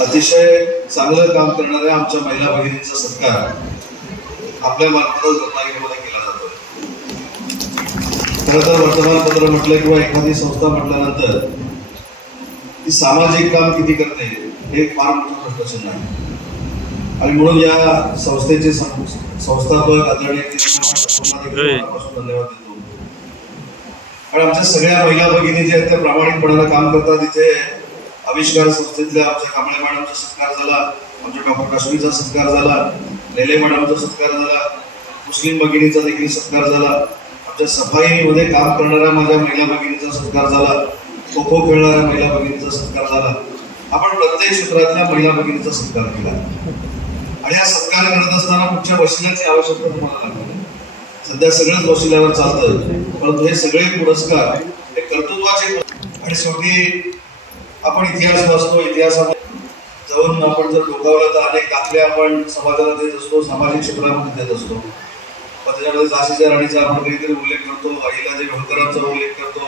अतिशय चांगलं काम करणाऱ्या आमच्या महिला भगिनींचा सत्कार आपल्या मार्फतच रत्नागिरीमध्ये केला जातो. खरं तर वर्तमानपत्र म्हटलं किंवा एखादी संस्था म्हटल्यानंतर ती सामाजिक काम किती करते हे फार मोठं प्रश्नचिन्ह आहे. आणि म्हणून या संस्थेचे संस्थापक आदरणीय धन्यवाद देतो. आणि आमच्या सगळ्या महिला भगिनी जे आहेत त्या प्रामाणिकपणानं काम करतात. तिथे आविष्कार संस्थेतल्या आमच्या कांबळे मॅडमचा सत्कार झाला, आमच्या डॉक्टर काश्मीरचा सत्कार झाला, लेले मॅडमचा सत्कार झाला, मुस्लिम भगिनीचा देखील सत्कार झाला, आमच्या सफाईमध्ये काम करणाऱ्या माझ्या महिला भगिनीचा सत्कार झाला, खो खो खेळणाऱ्या महिला भगिनीचा सत्कार झाला. आपण प्रत्येक क्षेत्रातल्या महिला भगिनीचा सत्कार केला. आणि हा सत्कार करत असताना कुठच्या वशिल्याची आवश्यकता तुम्हाला लागली. सध्या सगळंच वशिल्यावर चालतं, परंतु हे सगळे पुरस्कार हे कर्तृत्वाचे. आणि शेवटी आपण इतिहास वाचतो, इतिहासामध्ये जाऊन आपण जर डोकावलं तर अनेक दाखले आपण समाजाला देत असतो, सामाजिक क्षेत्रामध्ये देत असतो. पण त्याच्यामध्ये झाशीच्या राणीचा आपण काहीतरी उल्लेख करतो, अहिल्यादेवी होळकरांचा उल्लेख करतो,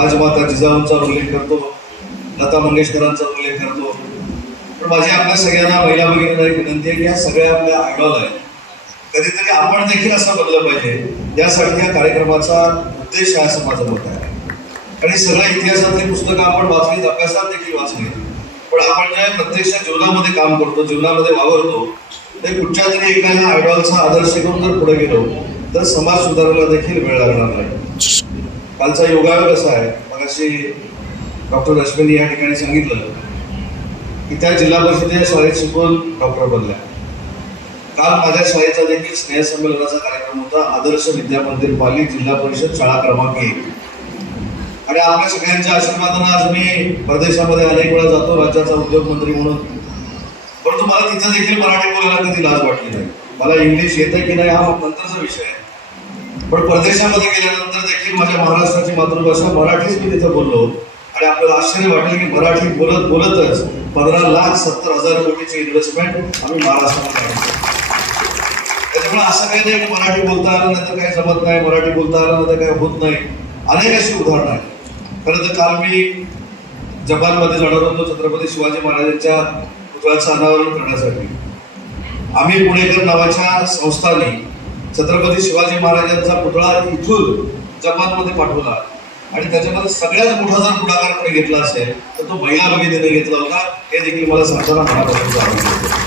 राजमाता जिजाऊंचा उल्लेख करतो, लता मंगेशकरांचा उल्लेख करतो. पण माझी आपल्या सगळ्यांना महिला भगिनींना एक विनंती आहे की ह्या सगळ्या आपल्या आयडॉल आहेत. कधीतरी आपण देखील असं बनलं पाहिजे, यासाठी या कार्यक्रमाचा उद्देश आहे असं माझं मत आहे. आणि सगळ्या इतिहासातली पुस्तकं आपण वाचलीत, अभ्यासात देखील वाचली. पण आपण ज्या प्रत्यक्ष जीवनामध्ये काम करतो, जीवनामध्ये वावरतो, ते कुठच्या तरी एखाद्या आयडॉलचा आदर्श घेऊन जर पुढे गेलो तर समाज सुधारायला देखील वेळ लागणार नाही. कालचा योगायोग कसा आहे, मगाशी डॉक्टर रश्मीनी या ठिकाणी सांगितलं की त्या जिल्हा परिषदेच्या शाळेत शिकून डॉक्टर बनल्या. काल माझ्या शाळेचा देखील स्नेहसंमेलनाचा कार्यक्रम होता, आदर्श विद्या मंदिर पाली जिल्हा परिषद शाळा क्रमांक 1. आणि आपल्या सगळ्यांच्या आशीर्वादानं आज मी परदेशामध्ये अनेक वेळा जातो राज्याचा उद्योग मंत्री म्हणून. परंतु मला तिथं देखील मराठी बोलायला कधी लाज वाटली नाही. मला इंग्लिश येतं की नाही हा नंतरचा विषय आहे. पण परदेशामध्ये गेल्यानंतर देखील माझ्या महाराष्ट्राची मातृभाषा मराठीच मी तिथं बोललो. आणि आपल्याला आश्चर्य वाटलं की मराठी बोलत बोलतच 15,70,000 कोटीची इन्व्हेस्टमेंट आम्ही महाराष्ट्रामध्ये आणतो. त्याच्यामुळे असं काही नाही की मराठी बोलता आलं नाही तर काही जमत नाही, मराठी बोलता आलं नाही तर काही होत नाही. अनेक अशी उदाहरणं आहेत. खरं तर काल मी जपानमध्ये जाणार होतो छत्रपती शिवाजी महाराजांच्या पुतळ्याचं अनावरण करण्यासाठी. आम्ही पुणेकर नावाच्या संस्थांनी छत्रपती शिवाजी महाराजांचा पुतळा इथून जपानमध्ये पाठवला. आणि त्याच्यामध्ये सगळ्यात मोठा जर पुढाकार कोणी घेतला असेल तर तो महिला भगिनीने घेतला होता. हे देखील मला सांगताना मनापासून आवडलं.